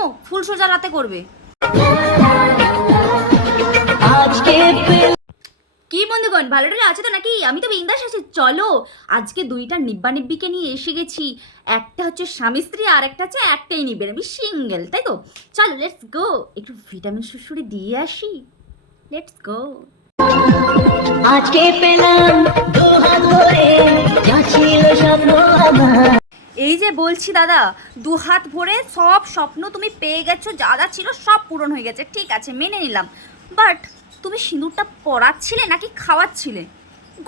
থামো ফুল সোজা রাতে করবে। কি বন্ধুগণ ভালো টালো আছে তো নাকি? আমি তো বিন্দাস আছি চলো। আজকে দুইটা নিব্বা নিব্বিকে নিয়ে এসে গেছি। একটা হচ্ছে স্বামী স্ত্রী আর একটা হচ্ছে একটাই নিবেন। আমি সিঙ্গেল তাই তো? চলো লেটস গো একটু ভিটামিন শুশুড়ি দিয়ে আসি। লেটস গো আজকে পেলাম দু হাত ভরে যা ছিল আমার। এই যে বলছি দাদা, দু হাত ভরে সব স্বপ্ন তুমি পেয়ে গেছো, যা যা ছিল সব পূরণ হয়ে গেছে, ঠিক আছে, মেনে নিলাম। বাট তুমি সিঁদুরটা পরাচ্ছিলে নাকি খাওয়াচ্ছিলে?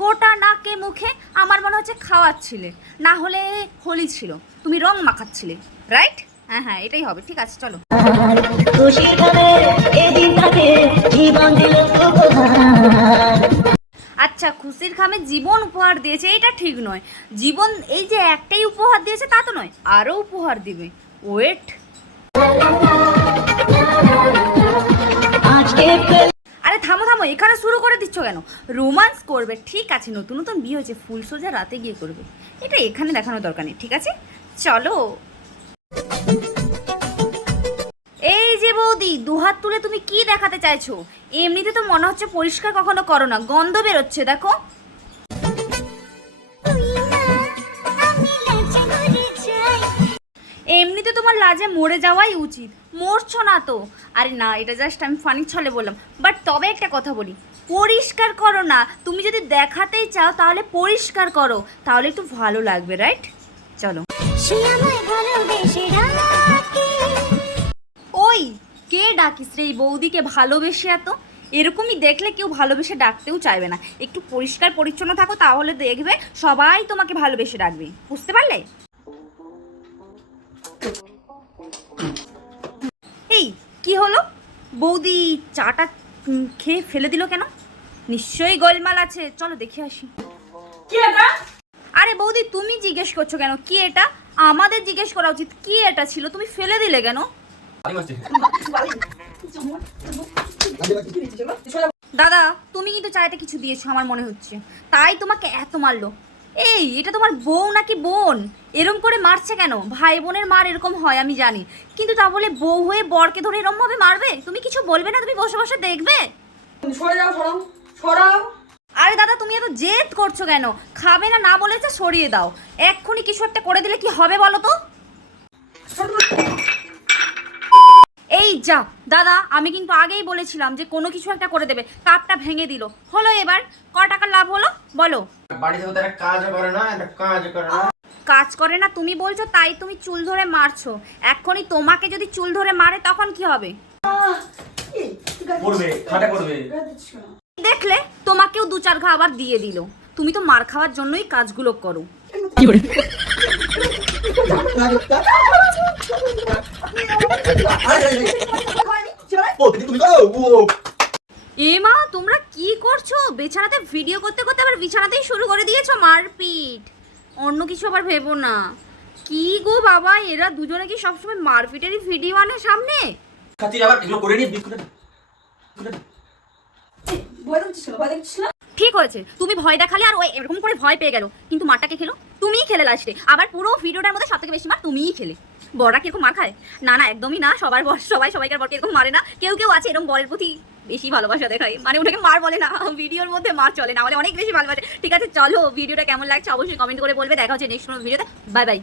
গোটা নাকে মুখে আমার মনে হচ্ছে খাওয়াচ্ছিলে, না হলে হোলি ছিল, তুমি রং মাখাচ্ছিলে রাইট হ্যাঁ হ্যাঁ এটাই হবে, ঠিক আছে, চলো। জীবন আচ্ছা খুশির খামে জীবন উপহার দিয়েছে এটা ঠিক নয়। জীবন এই যে একটাই উপহার দিয়েছে তা তো নয় আরও উপহার দিবে। ওয়েট আরে থামো থামো এখানে শুরু করে দিচ্ছ কেন? রোমান্স করবে ঠিক আছে নতুন নতুন বিয়ে হয়েছে ফুল সোজা রাতে গিয়ে করবে। এটা এখানে দেখানোর দরকার নেই ঠিক আছে? চলো। বৌদি, দুহাত তুলে তুমি কি দেখাতে চাইছো? এমনিতে তো মনে হচ্ছে পরিষ্কার কখনো করো না, গন্ধ বেরোচ্ছে, দেখো। এমনিতে তোমার লাজে মরে যাওয়াই উচিত, মরছো না তো। আরে না, এটা জাস্ট আমি ফানি ছলে বললাম। বাট তবে একটা কথা বলি, পরিষ্কার করো না, তুমি যদি দেখাতেই চাও তাহলে পরিষ্কার করো, তাহলে একটু ভালো লাগবে রাইট চলো। সে আমায় ভালোবেসে ডাকিস রে এই বৌদিকে ভালোবেসে এত। এরকমই দেখলে কেউ ভালোবেসে ডাকতেও চাইবে না। একটু পরিষ্কার পরিচ্ছন্ন থাকো তাহলে দেখবে সবাই তোমাকে ভালোবেসে ডাকবে। বুঝতে পারলে? এই কি হলো? বৌদি চাটা খেয়ে ফেলে দিল কেন? নিশ্চয়ই গোলমাল আছে। চলো দেখে আসি। আরে বৌদি তুমি জিজ্ঞেস করছ কেন? কি এটা? আমাদের জিজ্ঞেস করা উচিত। কি এটা ছিল? তুমি ফেলে দিলে কেন? দাদা তুমি কিন্তু চাইতে কিছু দিয়েছ আমার মনে হচ্ছে। তাই তোমাকে এত মারলো। এই এটা তোমার বউ নাকি বোন? এরম করে মারছে কেন? ভাই বোনের মার এরকম হয় আমি জানি। কিন্তু তা বলে বউ হয়ে বরকে ধরে এরম ভাবে মারবে? তুমি কিছু বলবে না? তুমি বসে বসে দেখবে। সরে যাও সরাও সরাও। আরে দাদা তুমি এত জেদ করছ কেন? খাবে না না বলেছে সরিয়ে দাও। এক্ষুনি কিছু একটা করে দিলে কি হবে বলো তো এই যা দাদা আমি কিন্তু আগেই বলেছিলাম যে কোনো কিছু একটা করে দেবে। কাপটা ভেঙে দিল। হলো এবার? ক টাকার লাভ হলো? বলো। বাড়িতে তো একটা কাজ করে না কাজ করে না। কাজ করে না তুমি বলছো তাই তুমি চুল ধরে মারছো। এক্ষুনি তোমাকে যদি চুল ধরে মারে তখন কি হবে? দেখলে তোমাকেও দু চার ঘা আবার দিয়ে দিল। তুমি তো মার খাওয়ার জন্যই কাজগুলো করো খাওয়াইনি? ছেলে? ও দিদি তুমি এ মা তোমরা কি করছ? বিছানাতে ভিডিও করতে করতে আবার বিছানাতেই শুরু করে দিয়েছ মারপিট। অন্য কিছু আবার ভেবো না। কি গো বাবা, এরা দুজনে কি সবসময় মারপিটেরই ভিডিও আনে সামনে? ঠিক হয়েছে, তুমি ভয় দেখালে আর ওই এরকম করে ভয় পেয়ে গেল, কিন্তু মারটাকে খেলো, তুমিই খেলে লাস্টে আবার পুরো ভিডিওটার মধ্যে সবথেকে বেশি মার তুমিই খেলে। বড়রা কীরকম মার খায়? না না, একদমই না। সবার বর, সবাই সবাইকার বরকে এরকম মারে না। কেউ কেউ আছে এরকম বরের প্রতি বেশি ভালোবাসা দেখায়। মানে ওটাকে মার বলে না। ভিডিওর মধ্যে মার চলে না। বলে অনেক বেশি ভালোবাসে। ঠিক আছে, চলো, ভিডিওটা কেমন লাগছে অবশ্যই কমেন্ট করে বলবে। দেখা হচ্ছে নেক্সট ভিডিওতে বাই বাই